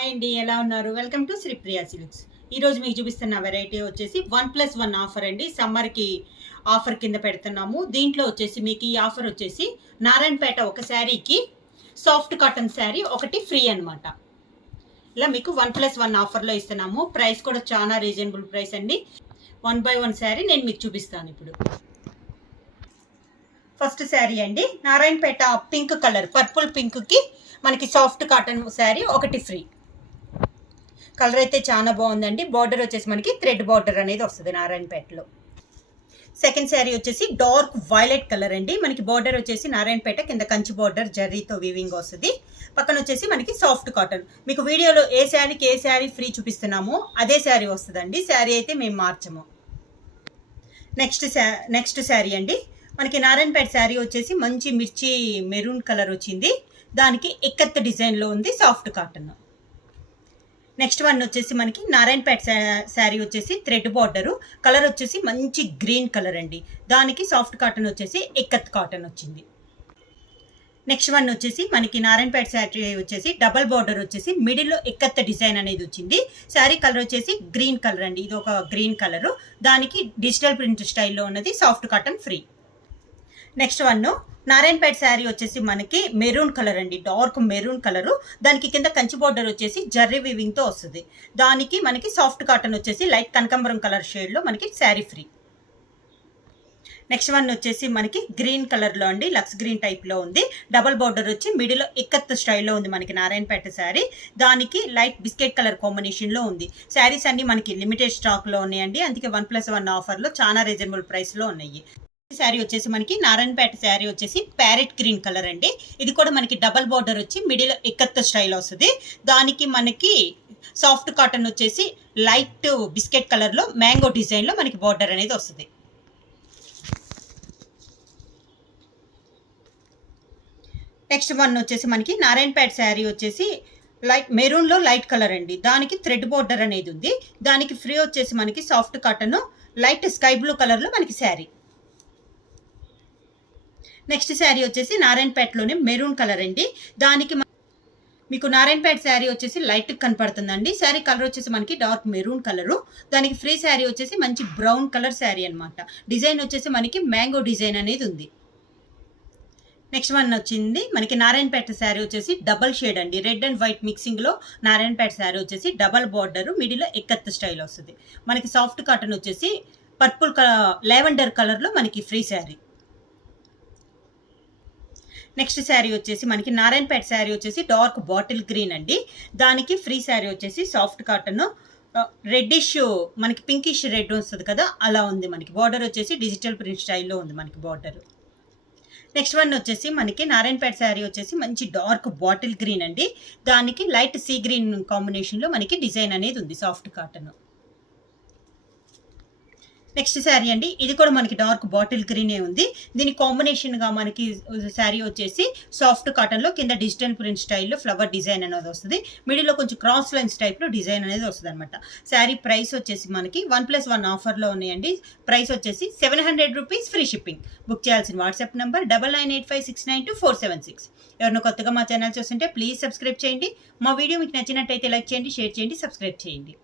Hi అండి, ఎలా ఉన్నారు? Welcome to Sripriya silks. ఈరోజు మీకు చూపిస్తున్న వెరైటీ వచ్చేసి 1+1 ఆఫర్ అండి. సమ్మర్కి ఆఫర్ కింద పెడుతున్నాము. దీంట్లో వచ్చేసి మీకు ఈ ఆఫర్ వచ్చేసి నారాయణపేట ఒక శారీకి సాఫ్ట్ కాటన్ శారీ ఒకటి ఫ్రీ అనమాట. ఇలా మీకు 1+1 ఆఫర్లో ఇస్తున్నాము. ప్రైస్ కూడా చాలా రీజనబుల్ ప్రైస్ అండి. 1/1 శారీ నేను మీకు చూపిస్తాను ఇప్పుడు. ఫస్ట్ శారీ అండి, నారాయణపేట పింక్ కలర్, పర్పుల్ పింక్కి మనకి సాఫ్ట్ కాటన్ శారీ ఒకటి ఫ్రీ. కలర్ అయితే చాలా బాగుందండి. బార్డర్ వచ్చేసి మనకి థ్రెడ్ బార్డర్ అనేది వస్తుంది నారాయణపేటలో. సెకండ్ శారీ వచ్చేసి డార్క్ వైలెట్ కలర్ అండి. మనకి బార్డర్ వచ్చేసి నారాయణపేట కింద కంచి బార్డర్ జర్రీతో వీవింగ్ వస్తుంది. పక్కన వచ్చేసి మనకి సాఫ్ట్ కాటన్. మీకు వీడియోలో ఏ శారీ ఫ్రీ చూపిస్తున్నామో అదే శారీ వస్తుందండి. శారీ అయితే మేము మార్చము. నెక్స్ట్ శారీ అండి, మనకి నారాయణపేట శారీ వచ్చేసి మంచి మిర్చి మెరూన్ కలర్ వచ్చింది. దానికి ఇక్కత్ డిజైన్లో ఉంది, సాఫ్ట్ కాటన్. నెక్స్ట్ వన్ వచ్చేసి మనకి నారాయణపేట శారీ వచ్చేసి థ్రెడ్ బార్డరు, కలర్ వచ్చేసి మంచి గ్రీన్ కలర్ అండి. దానికి సాఫ్ట్ కాటన్ వచ్చేసి ఇక్కత్ కాటన్ వచ్చింది. నెక్స్ట్ వన్ వచ్చేసి మనకి నారాయణపేట శారీ వచ్చేసి డబల్ బార్డర్ వచ్చేసి మిడిల్లో ఇక్కత్ డిజైన్ అనేది వచ్చింది. శారీ కలర్ వచ్చేసి గ్రీన్ కలర్ అండి. ఇది ఒక గ్రీన్ కలరు, దానికి డిజిటల్ ప్రింట్ స్టైల్లో ఉన్నది, soft cotton free. Next one Narayanpet sari వచ్చేసి మనకి మెరూన్ కలర్ అండి, డార్క్ మెరూన్ కలరు. దానికి కింద కంచి బార్డర్ వచ్చేసి జర్రీ వీవింగ్తో వస్తుంది. దానికి మనకి సాఫ్ట్ కాటన్ వచ్చేసి లైట్ కనకాంబరం కలర్ షేడ్లో మనకి శారీ ఫ్రీ. నెక్స్ట్ వన్ వచ్చేసి మనకి గ్రీన్ కలర్లో అండి, లక్స్ గ్రీన్ టైప్లో ఉంది. డబల్ బార్డర్ వచ్చి మిడిల్లో ఇక్కత్ స్టైల్లో ఉంది మనకి నారాయణపేట శారీ. దానికి లైట్ బిస్కెట్ కలర్ కాంబినేషన్లో ఉంది. శారీస్ అన్ని మనకి లిమిటెడ్ స్టాక్లో ఉన్నాయండి. అందుకే 1+1 ఆఫర్లో చాలా రీజనబుల్ ప్రైస్లో ఉన్నాయి. శారీ వచ్చేసి మనకి నారాయణపేట శారీ వచ్చేసి ప్యారెట్ గ్రీన్ కలర్ అండి. ఇది కూడా మనకి డబల్ బార్డర్ వచ్చి మిడిల్ ఇక్కత్ స్టైల్ వస్తుంది. దానికి మనకి సాఫ్ట్ కాటన్ వచ్చేసి లైట్ బిస్కెట్ కలర్లో మ్యాంగో డిజైన్లో మనకి బార్డర్ అనేది వస్తుంది. నెక్స్ట్ వన్ వచ్చేసి మనకి నారాయణపేట శారీ వచ్చేసి మెరూన్లో లైట్ కలర్ అండి. దానికి థ్రెడ్ బార్డర్ అనేది ఉంది. దానికి ఫ్రీ వచ్చేసి మనకి soft cotton light sky blue కలర్లో మనకి శారీ. నెక్స్ట్ శారీ వచ్చేసి నారాయణపేటలోనే మెరూన్ కలర్ అండి. దానికి మీకు నారాయణపేట శారీ వచ్చేసి లైట్ కనపడుతుందండి. శారీ కలర్ వచ్చేసి మనకి డార్క్ మెరూన్ కలరు. దానికి ఫ్రీ శారీ వచ్చేసి మంచి బ్రౌన్ కలర్ శారీ అనమాట. డిజైన్ వచ్చేసి మనకి మ్యాంగో డిజైన్ అనేది ఉంది. నెక్స్ట్ వన్ వచ్చింది మనకి నారాయణపేట శారీ వచ్చేసి డబల్ షేడ్ అండి, రెడ్ అండ్ వైట్ మిక్సింగ్లో నారాయణపేట శారీ వచ్చేసి డబల్ బార్డర్ మిడిల్లో ఎక్కత్ స్టైల్ వస్తుంది. మనకి సాఫ్ట్ కాటన్ వచ్చేసి పర్పుల్ లావెండర్ కలర్లో మనకి ఫ్రీ శారీ. నెక్స్ట్ శారీ వచ్చేసి మనకి నారాయణపేట శారీ వచ్చేసి డార్క్ బాటిల్ గ్రీన్ అండి. దానికి ఫ్రీ శారీ వచ్చేసి సాఫ్ట్ కాటన్ రెడ్డిష్ మనకి పింకిష్ రెడ్ వస్తుంది కదా, అలా ఉంది. మనకి బార్డర్ వచ్చేసి డిజిటల్ ప్రింట్ స్టైల్లో ఉంది మనకి బార్డర్. నెక్స్ట్ వన్ వచ్చేసి మనకి నారాయణపేట శారీ వచ్చేసి మంచి డార్క్ బాటిల్ గ్రీన్ అండి. దానికి లైట్ సీ గ్రీన్ కాంబినేషన్లో మనకి డిజైన్ అనేది ఉంది, సాఫ్ట్ కాటన్. నెక్స్ట్ శారీ అండి, ఇది కూడా మనకి డార్క్ బాటిల్ గ్రీనే ఉంది. దీని కాంబినేషన్గా మనకి శారీ వచ్చేసి సాఫ్ట్ కాటన్లో కింద డిజిటల్ ప్రింట్ స్టైల్లో ఫ్లవర్ డిజైన్ అనేది వస్తుంది. మిడిల్లో కొంచెం క్రాస్ లైన్స్ టైప్లో డిజైన్ అనేది వస్తుంది అనమాట. శారీ ప్రైస్ వచ్చేసి మనకి 1+1 ఆఫర్లో ఉన్నాయండి. ప్రైస్ వచ్చేసి 700 రూపీస్, ఫ్రీ షిప్పింగ్. బుక్ చేయాల్సిన వాట్సాప్ నెంబర్ 9985692476. ఎవరైనా కొత్తగా మా ఛానల్ చూస్తుంటే ప్లీజ్ సబ్స్క్రైబ్ చేయండి. మా వీడియో మీకు నచ్చినట్టయితే లైక్ చేయండి, షేర్ చేయండి, సబ్స్క్రైబ్ చేయండి.